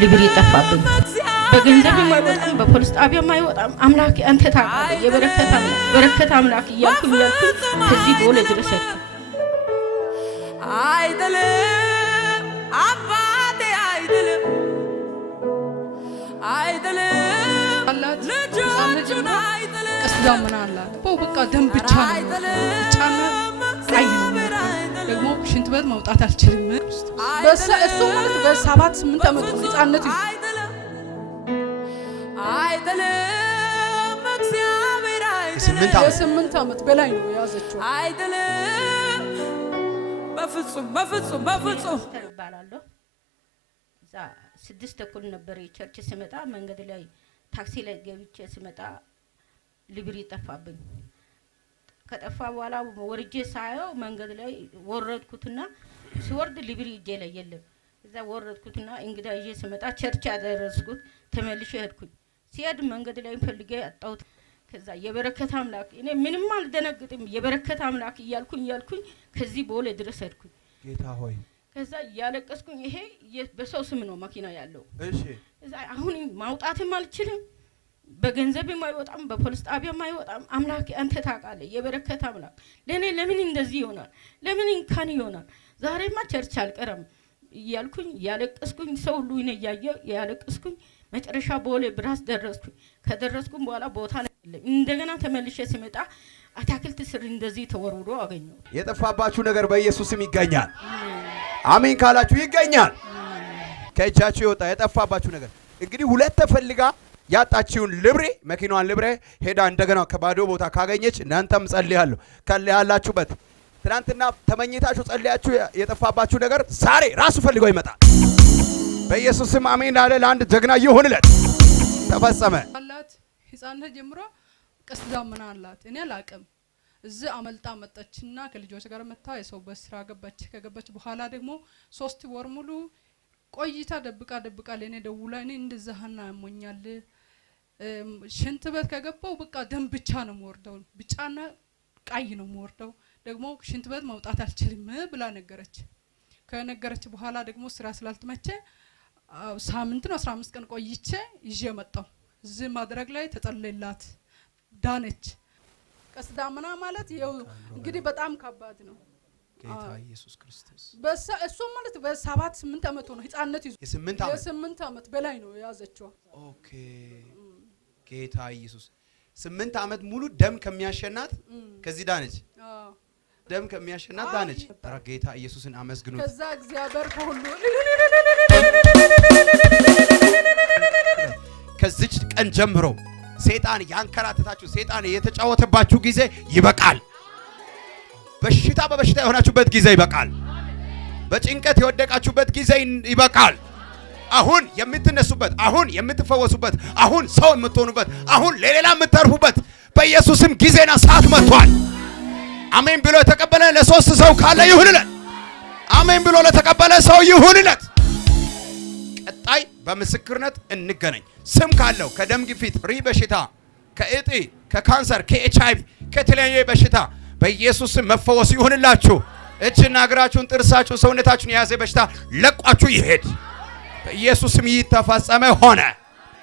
ልብሪ ጠፋብኝ። በገንዘብ የማይወጣም በፖሊስ ጣቢያ የማይወጣም አምላክ አንተ ታውቃለህ። የበረከት አምላክ እያልኩኝ ከዚህ ቦሌ ድረስ አይደለም አባቴ አይደለም ልጆቹን አይደለም ቀስዳምና አላት በቃ ደም ብቻ ነው ደግሞ ሽንት ቤት መውጣት አልችልም። እሱ ማለት በ7 8 ዓመት ህፃነት አይደለም እግዚአብሔር የ8 ዓመት በላይ ነው ያዘችው። አይደለም በፍጹም ተባላለሁ። እዛ 6 ተኩል ነበር ቸርች ስመጣ መንገድ ላይ ታክሲ ላይ ገብቼ ስመጣ ልብሪ ጠፋብኝ። ከጠፋ በኋላ ወርጄ ሳየው መንገድ ላይ ወረድኩትና ሲወርድ ልብሪ እጄ ላይ የለም። እዛ ወረድኩትና እንግዳ ይዤ ስመጣ ቸርች አደረስኩት። ተመልሼ ሄድኩኝ። ሲሄድ መንገድ ላይ ፈልጌ አጣሁት። ከዛ የበረከት አምላክ እኔ ምንም አልደነግጥም የበረከት አምላክ እያልኩኝ ከዚህ ቦሌ ድረስ ሄድኩኝ። ጌታ ሆይ ከዛ ያለቀስኩኝ ይሄ በሰው ስም ነው መኪና ያለው። እሺ እዛ አሁን ማውጣትም አልችልም። በገንዘብ የማይወጣም በፖሊስ ጣቢያ የማይወጣም አምላክ አንተ ታውቃለህ። የበረከት አምላክ ለኔ ለምን እንደዚህ ይሆናል? ለምን እንካን ይሆናል? ዛሬማ ቸርች አልቀረም እያልኩኝ ያለቀስኩኝ ሰው ሁሉ እኔ ያየ ያለቀስኩኝ መጨረሻ ቦሌ ብራስ ደረስኩኝ። ከደረስኩኝ በኋላ ቦታ ላይ እንደገና ተመልሼ ስመጣ አታክልት ስር እንደዚህ ተወርውሮ አገኘው። የጠፋባችሁ ነገር በኢየሱስም ይገኛል። አሜን ካላችሁ ይገኛል። ከእጃችሁ ይወጣ የጠፋባችሁ ነገር እንግዲህ ሁለት ተፈልጋ ያጣችውን ልብሬ መኪናዋን ልብሬ ሄዳ እንደገና ከባዶ ቦታ ካገኘች እናንተም ጸልያለሁ ካላችሁበት ትናንትና ተመኝታችሁ ጸልያችሁ የጠፋባችሁ ነገር ዛሬ ራሱ ፈልገው ይመጣል። በኢየሱስም አሜን አለ። ለአንድ ጀግና ይሁንለት። ተፈጸመ። አላት ህፃንነት ጀምሮ ቀስዳምና አላት። እኔ አላቅም። እዚህ አመልጣ መጣችና ከልጆች ጋር መጣ። የሰው በስራ ገባች። ከገባች በኋላ ደግሞ 3 ወር ሙሉ ቆይታ ደብቃ ለኔ ደውላ እኔ እንደዛና ያሞኛል ሽንት ቤት ከገባው በቃ ደም ብቻ ነው የምወርደው፣ ብቻና ቀይ ነው የምወርደው፣ ደግሞ ሽንት ቤት መውጣት አልችልም ብላ ነገረች። ከነገረች በኋላ ደግሞ ስራ ስላልተመቸ ሳምንት ነው 15 ቀን ቆይቼ ይዤ መጣው። እዚህ ማድረግ ላይ ተጸለይላት ዳነች። ቀስዳምና ማለት ይኸው እንግዲህ በጣም ከባድ ነው። ጌታ ኢየሱስ ክርስቶስ እሱ ማለት በ7 8 ዓመት ነው ህፃንነት ይዞ የ8 ዓመት በላይ ነው ያዘችው። ኦኬ ጌታ ኢየሱስ 8 ዓመት ሙሉ ደም ከሚያሸናት ከዚህ ዳነች። ደም ከሚያሸናት ዳነች። ኧረ ጌታ ኢየሱስን አመስግኑት። ከዛ እግዚአብሔር ሁሉ ከዚች ቀን ጀምሮ ሰይጣን ያንከራተታችሁ ሰይጣን የተጫወተባችሁ ጊዜ ይበቃል። በሽታ በበሽታ የሆናችሁበት ጊዜ ይበቃል። በጭንቀት የወደቃችሁበት ጊዜ ይበቃል። አሁን የምትነሱበት፣ አሁን የምትፈወሱበት፣ አሁን ሰው የምትሆኑበት፣ አሁን ለሌላ የምትተርፉበት በኢየሱስም ጊዜና ሰዓት መጥቷል። አሜን ብሎ የተቀበለ ለ3 ሰው ካለ ይሁንለት። አሜን ብሎ ለተቀበለ ሰው ይሁንለት። ቀጣይ በምስክርነት እንገናኝ። ስም ካለው ከደም ግፊት፣ ሪ በሽታ፣ ከእጢ፣ ከካንሰር፣ ከኤችአይቪ፣ ከተለያየ በሽታ በኢየሱስ ስም መፈወስ ይሁንላችሁ። እጅና እግራችሁን፣ ጥርሳችሁን፣ ሰውነታችሁን የያዘ በሽታ ለቋችሁ ይሄድ። በኢየሱስ ስም ይተፈጸመ ሆነ።